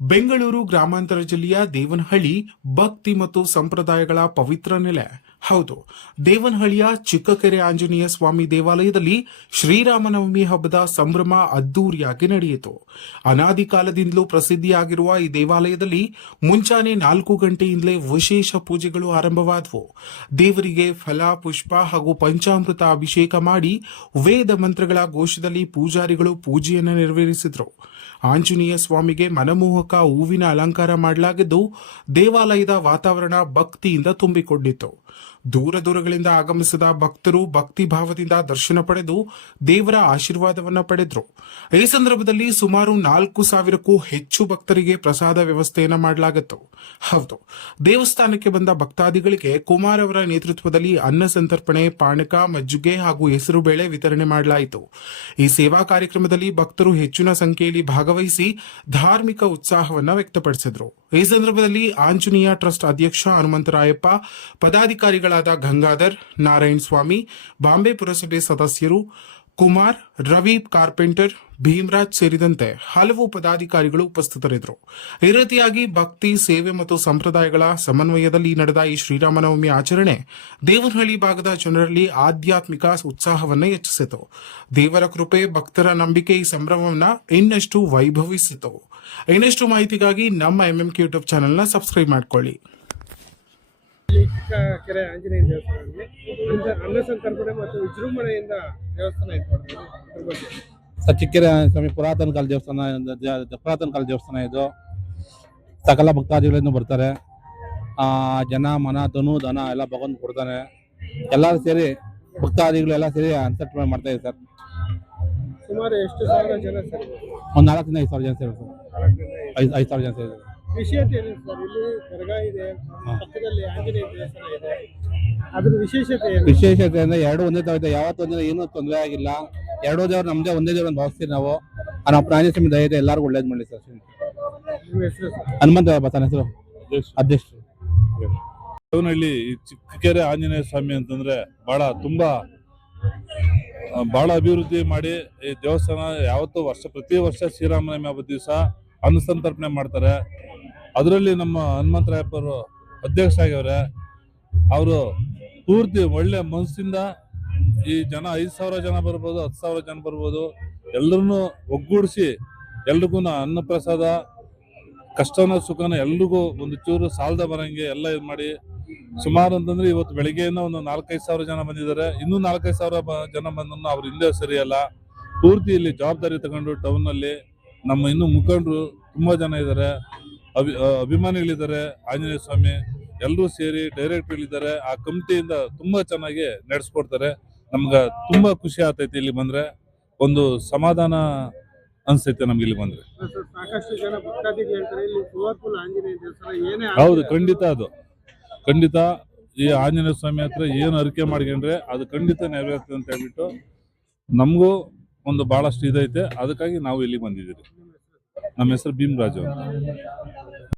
ಬೆಂಗಳೂರು ಗ್ರಾಮಾಂತರ ಜಿಲ್ಲೆಯ ದೇವನಹಳ್ಳಿ ಭಕ್ತಿ ಮತ್ತು ಸಂಪ್ರದಾಯಗಳ ಪವಿತ್ರ ನೆಲೆ. ಹೌದು, ದೇವನಹಳ್ಳಿಯ ಚಿಕ್ಕಕೆರೆ ಆಂಜನೇಯ ಸ್ವಾಮಿ ದೇವಾಲಯದಲ್ಲಿ ಶ್ರೀರಾಮನವಮಿ ಹಬ್ಬದ ಸಂಭ್ರಮ ಅದ್ದೂರಿಯಾಗಿ ನಡೆಯಿತು. ಅನಾದಿ ಕಾಲದಿಂದಲೂ ಪ್ರಸಿದ್ಧಿಯಾಗಿರುವ ಈ ದೇವಾಲಯದಲ್ಲಿ ಮುಂಚಾನೆ 4 ಗಂಟೆಯಿಂದಲೇ ವಿಶೇಷ ಪೂಜೆಗಳು ಆರಂಭವಾದವು. ದೇವರಿಗೆ ಫಲ, ಪುಷ್ಪ ಹಾಗೂ ಪಂಚಾಮೃತ ಅಭಿಷೇಕ ಮಾಡಿ ವೇದ ಮಂತ್ರಗಳ ಘೋಷದಲ್ಲಿ ಪೂಜಾರಿಗಳು ಪೂಜೆಯನ್ನು ನೆರವೇರಿಸಿದರು. ಆಂಜನೇಯ ಸ್ವಾಮಿಗೆ ಮನಮೋಹಕ ಹೂವಿನ ಅಲಂಕಾರ ಮಾಡಲಾಗಿದ್ದು ದೇವಾಲಯದ ವಾತಾವರಣ ಭಕ್ತಿಯಿಂದ ತುಂಬಿಕೊಂಡಿತ್ತು. ದೂರ ದೂರಗಳಿಂದ ಆಗಮಿಸಿದ ಭಕ್ತರು ಭಕ್ತಿ ಭಾವದಿಂದ ದರ್ಶನ ಪಡೆದು ದೇವರ ಆಶೀರ್ವಾದವನ್ನ ಪಡೆದರು. ಈ ಸಂದರ್ಭದಲ್ಲಿ ಸುಮಾರು 4,000ಕ್ಕೂ ಹೆಚ್ಚು ಭಕ್ತರಿಗೆ ಪ್ರಸಾದ ವ್ಯವಸ್ಥೆಯನ್ನ ಮಾಡಲಾಗಿತ್ತು. ಹೌದು, ದೇವಸ್ಥಾನಕ್ಕೆ ಬಂದ ಭಕ್ತಾದಿಗಳಿಗೆ ಕುಮಾರ್ ಅವರ ನೇತೃತ್ವದಲ್ಲಿ ಅನ್ನ ಸಂತರ್ಪಣೆ, ಪಾನಕ, ಮಜ್ಜಿಗೆ ಹಾಗೂ ಹೆಸರು ಬೇಳೆ ವಿತರಣೆ ಮಾಡಲಾಯಿತು. ಈ ಸೇವಾ ಕಾರ್ಯಕ್ರಮದಲ್ಲಿ ಭಕ್ತರು ಹೆಚ್ಚಿನ ಸಂಖ್ಯೆಯಲ್ಲಿ ಭಾಗವಹಿಸಿ ಧಾರ್ಮಿಕ ಉತ್ಸಾಹವನ್ನ ವ್ಯಕ್ತಪಡಿಸಿದರು. ಈ ಸಂದರ್ಭದಲ್ಲಿ ಆಂಜನೇಯ ಟ್ರಸ್ಟ್ ಅಧ್ಯಕ್ಷ ಹನುಮಂತರಾಯಪ್ಪ, ಪದಾಧಿಕಾರಿಗಳಾದ ಗಂಗಾಧರ್, ನಾರಾಯಣ ಸ್ವಾಮಿ, ಬಾಂಬೆ ಪುರಸಭೆ ಸದಸ್ಯರು ಕುಮಾರ್, ರವಿ ಕಾರ್ಪೆಂಟರ್, ಭೀಮರಾಜ್ ಸೇರಿದಂತೆ ಹಲವು ಪದಾಧಿಕಾರಿಗಳು ಉಪಸ್ಥಿತರಿದ್ದರು. ಈ ರೀತಿಯಾಗಿ ಭಕ್ತಿ, ಸೇವೆ ಮತ್ತು ಸಂಪ್ರದಾಯಗಳ ಸಮನ್ವಯದಲ್ಲಿ ನಡೆದ ಈ ಶ್ರೀರಾಮನವಮಿ ಆಚರಣೆ ದೇವನಹಳ್ಳಿ ಭಾಗದ ಜನರಲ್ಲಿ ಆಧ್ಯಾತ್ಮಿಕ ಉತ್ಸಾಹವನ್ನು ಹೆಚ್ಚಿಸಿತು. ದೇವರ ಕೃಪೆ, ಭಕ್ತರ ನಂಬಿಕೆ ಈ ಸಂಭ್ರಮವನ್ನು ಇನ್ನಷ್ಟು ವೈಭವಿಸಿತು. ಇನ್ನಷ್ಟು ಮಾಹಿತಿಗಾಗಿ ನಮ್ಮ MMK ಯೂಟ್ಯೂಬ್ ಚಾನೆಲ್ನ ಸಬ್ಸ್ಕ್ರೈಬ್ ಮಾಡ್ಕೊಳ್ಳಿ. ಕೆರೆ ಆಂಜನೇಯ ದೇವಸ್ಥಾನದಲ್ಲಿ ಅನ್ನ ಸಂತರ್ಪಣೆ ಮತ್ತು ವಿಜೃಂಭಣೆಯಿಂದ ದೇವಸ್ಥಾನ ಚಿಕ್ಕಕೆರೆ ಸ್ವಾಮಿ ಪುರಾತನ ಕಾಲ ದೇವಸ್ಥಾನ ಇದು. ಸಕಲ ಭಕ್ತಾದಿಗಳಿಂದ ಬರ್ತಾರೆ. ಜನ, ಮನ, ತನು, ಧನ ಎಲ್ಲ ಭಗವಂತ ಕೊಡ್ತಾನೆ. ಎಲ್ಲರೂ ಸೇರಿ ಭಕ್ತಾದಿಗಳು ಎಲ್ಲ ಸೇರಿ ಅನ್ಸರ್ಪಣೆ ಮಾಡ್ತಾ ಇದೆ ಸರ್. ಸುಮಾರು ಎಷ್ಟು ಸಾವಿರ ಜನ ಸರ್? ಒಂದು 4,000 5,000 ಜನ ಸೇರಿ ಸರ್. 5,000 ಜನ ಸೇರಿ. ವಿಶೇಷತೆ ಏನು ಸರ್? ಇಲ್ಲಿ ದರ್ಗಾ ಇದೆ, ಪಕ್ಕದಲ್ಲಿ ಆಂಜನೇಯ ದೇವಸ್ಥಾನ ಇದೆ, ಅದ್ರ ವಿಶೇಷತೆ ಏನು? ವಿಶೇಷತೆ ಅಂದ್ರೆ ಎರಡು ಒಂದೇ ತರ ಇದೆ. ಯಾವತ್ತೂ ಒಂದಿನ ಏನೂ ತೊಂದರೆ ಆಗಿಲ್ಲ. ಎರಡೂ ದೇವ್ರು ನಮ್ದೇ, ಒಂದೇ ದೇವ್ರ ಭಾವಿಸ್ತೀವಿ ನಾವು. ನಮ್ಮ ಆಂಜನೇಯ ಸ್ವಾಮಿ ದಯ ಇದೆ, ಎಲ್ಲರಿಗೂ ಒಳ್ಳೇದು ಮಾಡಲಿ ಸರ್. ನಿಮ್ಮ ಹೆಸರು ಸರ್? ಹನುಮಂತ ಬಸನ ಹೆಸರು, ಅಧ್ಯಕ್ಷರು. ದೇವನಹಳ್ಳಿ ಚಿಕ್ಕಕೆರೆ ಆಂಜನೇಯ ಸ್ವಾಮಿ ಅಂತಂದ್ರೆ ಬಹಳ ಅಭಿವೃದ್ಧಿ ಮಾಡಿ ಈ ದೇವಸ್ಥಾನ ಯಾವತ್ತೂ ಪ್ರತಿ ವರ್ಷ ಶ್ರೀರಾಮನವಮಿ ಹಬ್ಬದ ದಿವಸ ಅನ್ನಸಂತರ್ಪಣೆ ಮಾಡ್ತಾರೆ. ಅದರಲ್ಲಿ ನಮ್ಮ ಹನುಮಂತರಾಯಪ್ಪರು ಅಧ್ಯಕ್ಷರಾಗ್ಯವ್ರೆ. ಅವರು ಪೂರ್ತಿ ಒಳ್ಳೆ ಮನಸ್ಸಿಂದ ಈ ಜನ 5,000 ಜನ ಬರ್ಬೋದು, 10,000 ಜನ ಬರ್ಬೋದು, ಎಲ್ಲರನ್ನು ಒಗ್ಗೂಡಿಸಿ ಎಲ್ರಿಗೂ ಅನ್ನಪ್ರಸಾದ, ಕಷ್ಟನ ಸುಖನ ಎಲ್ರಿಗೂ ಒಂದು ಚೂರು ಸಾಲದ ಬರಂಗೆ ಎಲ್ಲ ಇದು ಮಾಡಿ ಸುಮಾರು ಅಂತಂದ್ರೆ ಇವತ್ತು ಬೆಳಿಗ್ಗೆಯಿಂದ ಒಂದು 4,000-5,000 ಜನ ಬಂದಿದ್ದಾರೆ. ಇನ್ನೂ 4,000-5,000 ಜನ ಬಂದ್ರು ಅವ್ರು ಹಿಂದೆ ಸರಿಯಲ್ಲ. ಪೂರ್ತಿ ಇಲ್ಲಿ ಜವಾಬ್ದಾರಿ ತಗೊಂಡು ಟೌನ್ ನಲ್ಲಿ ನಮ್ಮ ಇನ್ನೂ ಮುಖಂಡರು ತುಂಬಾ ಜನ ಇದ್ದಾರೆ, ಅಭಿಮಾನಿಗಳಿದ್ದಾರೆ. ಆಂಜನೇಯ ಸ್ವಾಮಿ ಎಲ್ಲರೂ ಸೇರಿ ಡೈರೆಕ್ಟರ್ಗಳಿದ್ದಾರೆ. ಆ ಕಮಿಟಿಯಿಂದ ತುಂಬಾ ಚೆನ್ನಾಗಿ ನಡೆಸ್ಕೊಡ್ತಾರೆ. ನಮ್ಗೆ ತುಂಬಾ ಖುಷಿ ಆಗ್ತೈತಿ. ಇಲ್ಲಿ ಬಂದ್ರೆ ಒಂದು ಸಮಾಧಾನ ಅನ್ಸೈತೆ ನಮ್ಗೆ ಇಲ್ಲಿ ಬಂದ್ರೆ. ಸಾಕಷ್ಟು ಜನ ಭಕ್ತಾದಿಗಳು ಹೇಳ್ತಾರೆ ಇಲ್ಲಿ ಪವರ್ಫುಲ್ ಆಂಜನೇಯ ದೇವಸ್ಥಾನ ಏನೇ. ಹೌದು, ಖಂಡಿತ ಈ ಆಂಜನೇಯ ಸ್ವಾಮಿ ಹತ್ರ ಏನು ಅರಿಕೆ ಮಾಡ್ಕೊಂಡ್ರೆ ಅದು ಖಂಡಿತ ನೆರವೇರ್ತದೆ ಅಂತ ಹೇಳ್ಬಿಟ್ಟು ನಮಗೂ ಒಂದು ಬಹಳಷ್ಟು ಇದೈತೆ. ಅದಕ್ಕಾಗಿ ನಾವು ಇಲ್ಲಿ ಬಂದಿದ್ದೀರಿ. ನಮ್ಮ ಹೆಸರು ಭೀಮರಾಜು ಅಂತ.